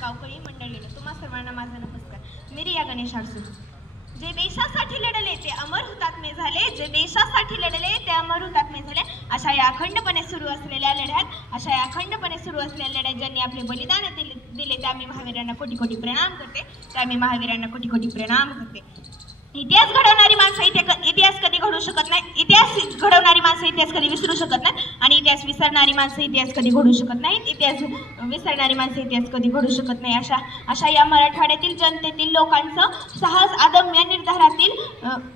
गावकरी मंडळीनं तुम्हा सर्वांना माझा नमस्कार. मी रिया गणेश आडसू. जे देशासाठी लढले ते अमर हुतात्मे झाले, जे देशासाठी लढले ते अमर हुतात्मे झाले. अशा या अखंडपणे सुरू असलेल्या लढ्यात ज्यांनी आपले बलिदान दिले त्या मी महावीरांना कोटी कोटी प्रणाम करते. इतिहास घडवणारी माणसं इतिहास कधी घडू शकत नाही. इतिहास घडवणारी माणसं इतिहास कधी विसरू शकत नाही आणि इतिहास विसरणारी माणसं इतिहास कधी घडू शकत नाही. इतिहास विसरणारी माणसं इतिहास कधी घडू शकत नाही. अशा या मराठवाड्यातील जनतेतील लोकांचं साहस अदम्य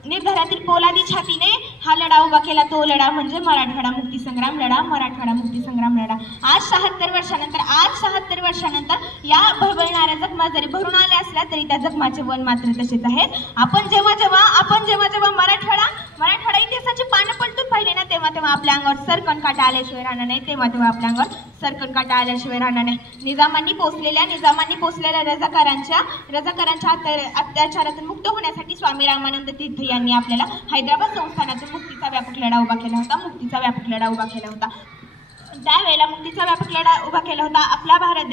निर्धारातील पोलादी छातीने हा लढा उभा केला. तो लढा म्हणजे मराठवाडा मुक्तीसंग्राम लढा. आज 76 वर्षानंतर या भरभरणाऱ्या जखमा जरी भरून आल्या असल्या तरी त्या जखमाचे वन मात्र तसेच आहेत. आपण जेव्हा मराठवाडा इतिहासाची पानं पलटून पाहिले ना तेव्हा आपल्या अंगावर सरकण काटा आल्याशिवाय राहणार नाही. तेव्हा आपल्या अंगावर सरकण काटा आल्याशिवाय राहणार नाही. निजामांनी पोचलेल्या रजाकारांच्या अत्याचारातून मुक्त होण्यासाठी स्वामी रामानंद तीर्थ यांनी आपल्याला हैदराबाद संस्थानातून मुक्तीचा व्यापक लढा उभा केला होता. त्यावेळेला मुक्तीचा व्यापक लढा उभा केला होता. आपला भारत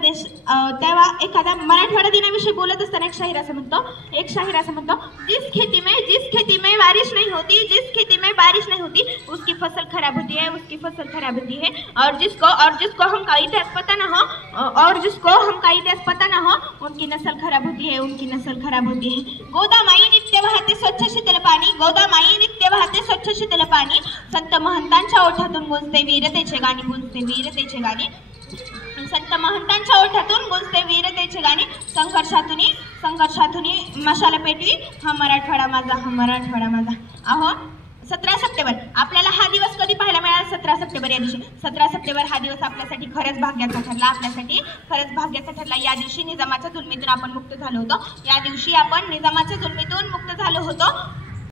देश तेव्हा एखादा मराठवाडा दिनाविषयी बोलत असताना एक शाहीर असं म्हणतो, जिस खेती में बारिश नहीं होती उसकी फसल खराब होती है और जिसको हम का इतिहास पता ना हो उनकी नस्ल खराब होती है. गोदामाई नित्य वाहते स्वच्छ शीतल पाणी संत महंतांच्या ओठातून गुंजते वीरतेचे गाणी. संत महंतांच्या ओठातून गुंजते वीरतेचे गाणी. संघर्षातून मशाला पेटवी हा मराठवाडा माझा. अहो 17 सप्टेंबर आपल्याला हा दिवस कधी पाहायला मिळाला? 17 सप्टेंबर या दिवशी. 17 सप्टेंबर हा दिवस आपल्यासाठी खरंच भाग्याचा ठरला. या दिवशी निजामाच्या जुलमीतून आपण मुक्त झालो होतो.